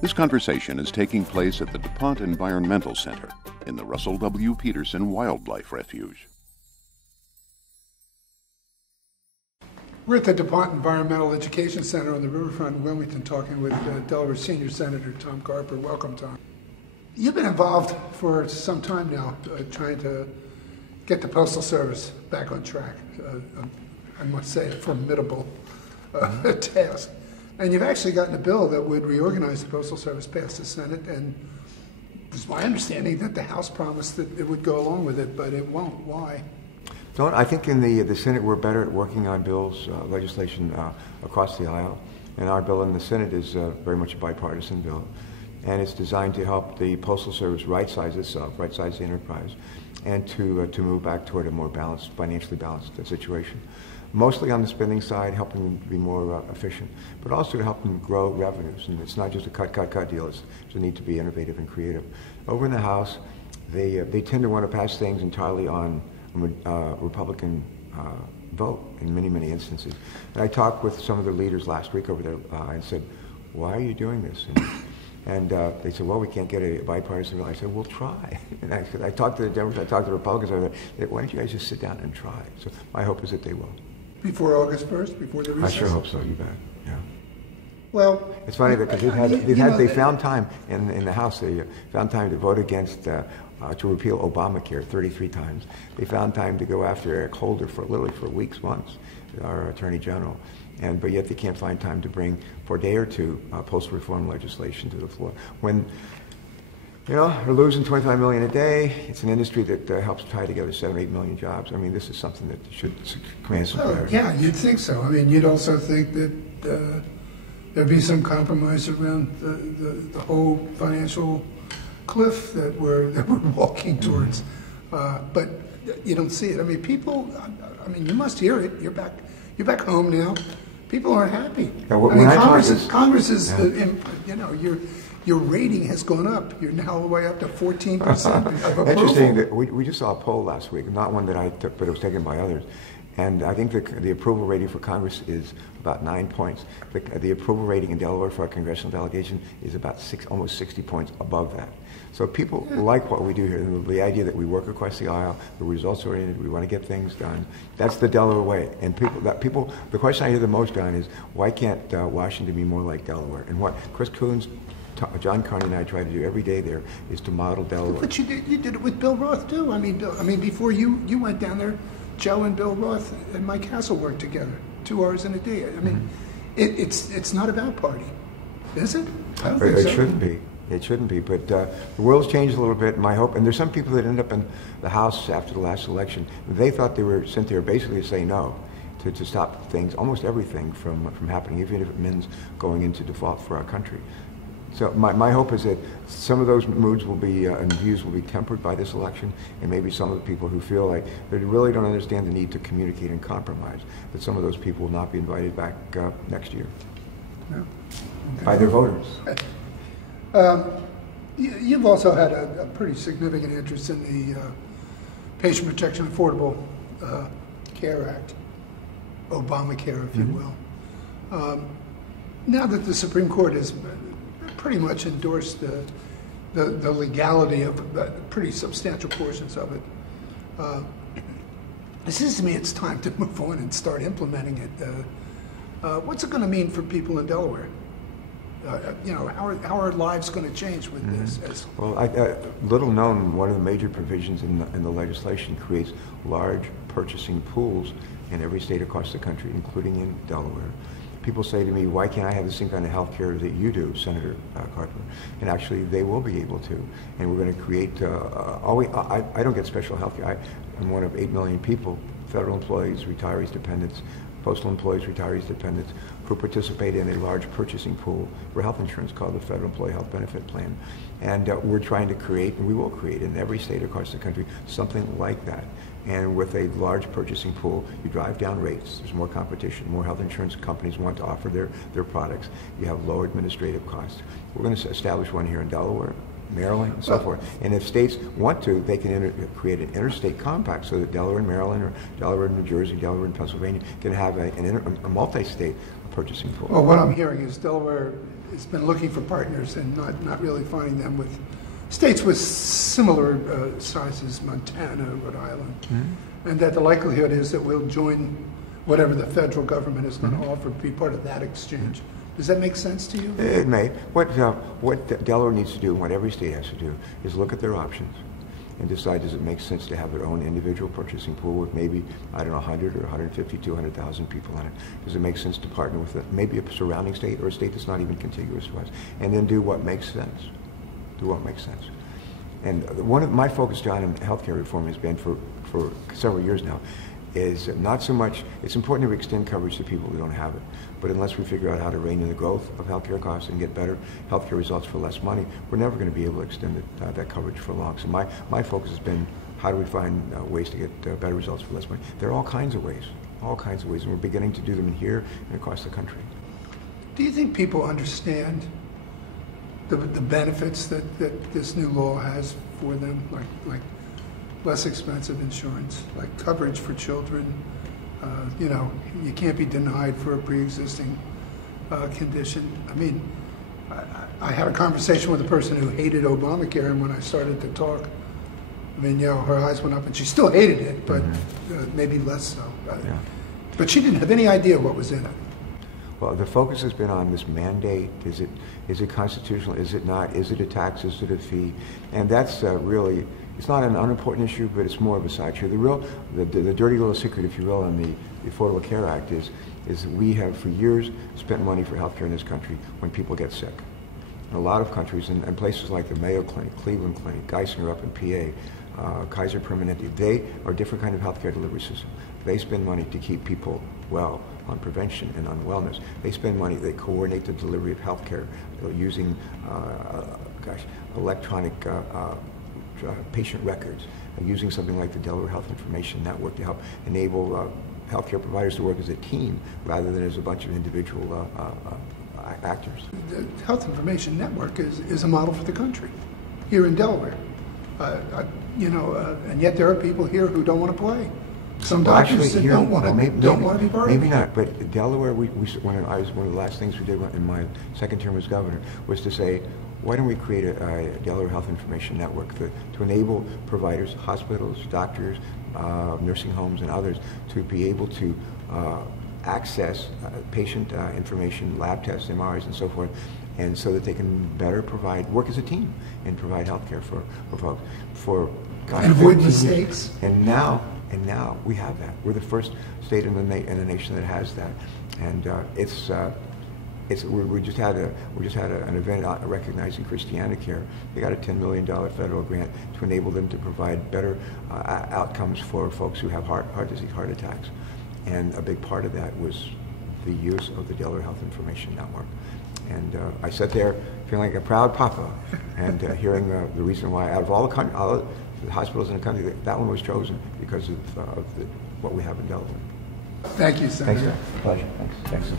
This conversation is taking place at the DuPont Environmental Center in the Russell W. Peterson Wildlife Refuge. We're at the DuPont Environmental Education Center on the riverfront in Wilmington talking with Delaware Senior Senator Tom Carper. Welcome, Tom. You've been involved for some time now trying to get the Postal Service back on track. I must say a formidable task. And you've actually gotten a bill that would reorganize the Postal Service past the Senate, and it's my understanding that the House promised that it would go along with it, but it won't. Why? I think in the Senate we're better at working on bills, legislation across the aisle, and our bill in the Senate is very much a bipartisan bill, and it's designed to help the Postal Service right-size itself, right-size the enterprise, and to move back toward a more balanced, financially balanced situation. Mostly on the spending side, helping them be more efficient, but also to help them grow revenues. And it's not just a cut deal. It's a need to be innovative and creative. Over in the House, they tend to want to pass things entirely on Republican vote in many instances. And I talked with some of the leaders last week over there and said, "Why are you doing this?" And they said, "Well, we can't get a bipartisan bill." I said, "We'll try." And I talked to the Democrats, I talked to the Republicans over there. Why don't you guys just sit down and try? So my hope is that they will. Before August 1st, before the recess? I sure hope so, you bet, yeah. Well, it's funny because they found time in the House, they found time to vote against, to repeal Obamacare 33 times. They found time to go after Eric Holder literally for weeks, months, our Attorney General. But yet they can't find time to bring, for a day or two, postal reform legislation to the floor. When, they're losing $25 million a day. It's an industry that helps tie together 7 or 8 million jobs. I mean, this is something that should command some priority. Yeah, you'd think so. I mean, you'd also think that there'd be some compromise around the whole financial cliff that we're walking towards. But you don't see it. I mean, people. I mean, you must hear it. You're back home now. People aren't happy. Yeah, Congress is. Yeah. Your rating has gone up. You're now all the way up to 14% of approval. Interesting that we just saw a poll last week, not one that I took, but it was taken by others. And I think the approval rating for Congress is about 9 points. The approval rating in Delaware for our congressional delegation is about almost 60 points above that. So people like what we do here. The idea that we work across the aisle, we're results-oriented, we want to get things done. That's the Delaware way. And the question I hear the most on is, why can't Washington be more like Delaware? And what Chris Coons, John Carney and I try to do every day there is to model Delaware. But you did it with Bill Roth too. I mean, before you went down there, Joe and Bill Roth and Mike Hassel worked together 2 hours in a day. I mean, it's not about party, is it? I don't think so. It shouldn't be. It shouldn't be. But the world's changed a little bit. And my hope, and there's some people that end up in the House after the last election. They thought they were sent there basically to say no, to stop things, almost everything from happening, even if it means going into default for our country. So my hope is that some of those moods will be and views will be tempered by this election, and maybe some of the people who feel like they really don't understand the need to communicate and compromise, that some of those people will not be invited back next year by their voters. You've also had a pretty significant interest in the Patient Protection Affordable Care Act, Obamacare, if you will. Now that the Supreme Court has pretty much endorsed the legality of pretty substantial portions of it, it seems to me it's time to move on and start implementing it. What's it going to mean for people in Delaware? How are lives going to change with this? Well, little known, one of the major provisions in the legislation creates large purchasing pools in every state across the country, including in Delaware. People say to me, why can't I have the same kind of health care that you do, Senator Carper? And actually, they will be able to. And we're going to create, I don't get special health care. I'm one of 8 million people, federal employees, retirees, dependents, postal employees, retirees, dependents, who participate in a large purchasing pool for health insurance called the Federal Employee Health Benefit Plan. And we're trying to create, and we will create in every state across the country, something like that. And with a large purchasing pool, you drive down rates, there's more competition, more health insurance companies want to offer their products, you have low administrative costs. We're going to establish one here in Delaware, Maryland, and so forth. And if states want to, they can create an interstate compact so that Delaware and Maryland, or Delaware and New Jersey, Delaware and Pennsylvania can have a multi-state purchasing pool. Well, what I'm hearing is Delaware has been looking for partners and not really finding them with states with similar sizes, Montana, Rhode Island, and that the likelihood is that we'll join whatever the federal government is going to offer, be part of that exchange. Does that make sense to you? It may. What Delaware needs to do, and what every state has to do, is look at their options and decide, does it make sense to have their own individual purchasing pool with maybe, I don't know, 100 or 150, 200,000 people on it? Does it make sense to partner with maybe a surrounding state or a state that's not even contiguous to us? And then do what makes sense. Do what makes sense. And one of my focus, John, in healthcare reform has been for several years now, is not so much, it's important to extend coverage to people who don't have it, but unless we figure out how to rein in the growth of healthcare costs and get better healthcare results for less money, we're never going to be able to extend that coverage for long. So my focus has been, how do we find ways to get better results for less money? There are all kinds of ways, and we're beginning to do them here and across the country. Do you think people understand the benefits that this new law has for them, like less expensive insurance, like coverage for children? You know, you can't be denied for a pre-existing condition. I mean, I had a conversation with a person who hated Obamacare, and when I started to talk, I mean, you know, her eyes went up, and she still hated it, but maybe less so. Yeah. But she didn't have any idea what was in it. Well, the focus has been on this mandate. Is it constitutional? Is it not? Is it a tax? Is it a fee? And that's really, it's not an unimportant issue, but it's more of a side issue. The dirty little secret, if you will, on the Affordable Care Act is we have for years spent money for healthcare in this country when people get sick. In a lot of countries, and places like the Mayo Clinic, Cleveland Clinic, Geisinger up in PA, Kaiser Permanente, they are a different kind of healthcare delivery system. They spend money to keep people well on prevention and on wellness. They spend money, they coordinate the delivery of healthcare using, electronic patient records, using something like the Delaware Health Information Network to help enable healthcare providers to work as a team rather than as a bunch of individual actors. The Health Information Network is a model for the country here in Delaware. You know, and yet there are people here who don't want to play. Some doctors don't want to be part of it. Maybe not, but Delaware, one of the last things we did in my second term as governor was to say, why don't we create a Delaware Health Information Network to enable providers, hospitals, doctors, nursing homes, and others to be able to access patient information, lab tests, MRIs, and so forth, and so that they can better work as a team and provide health care for folks. And avoid mistakes. And now we have that. We're the first state in the nation that has that, and we just had an event recognizing ChristianaCare. They got a $10 million federal grant to enable them to provide better outcomes for folks who have heart disease, heart attacks, and a big part of that was the use of the Delaware Health Information Network. And I sat there feeling like a proud papa, and hearing the reason why, out of all the hospitals in the country, that one was chosen because of what we have in Delaware. Thank you, Senator. Thanks, sir. Pleasure. Thanks.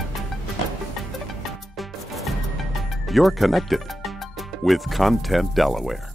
You're connected with Content Delaware.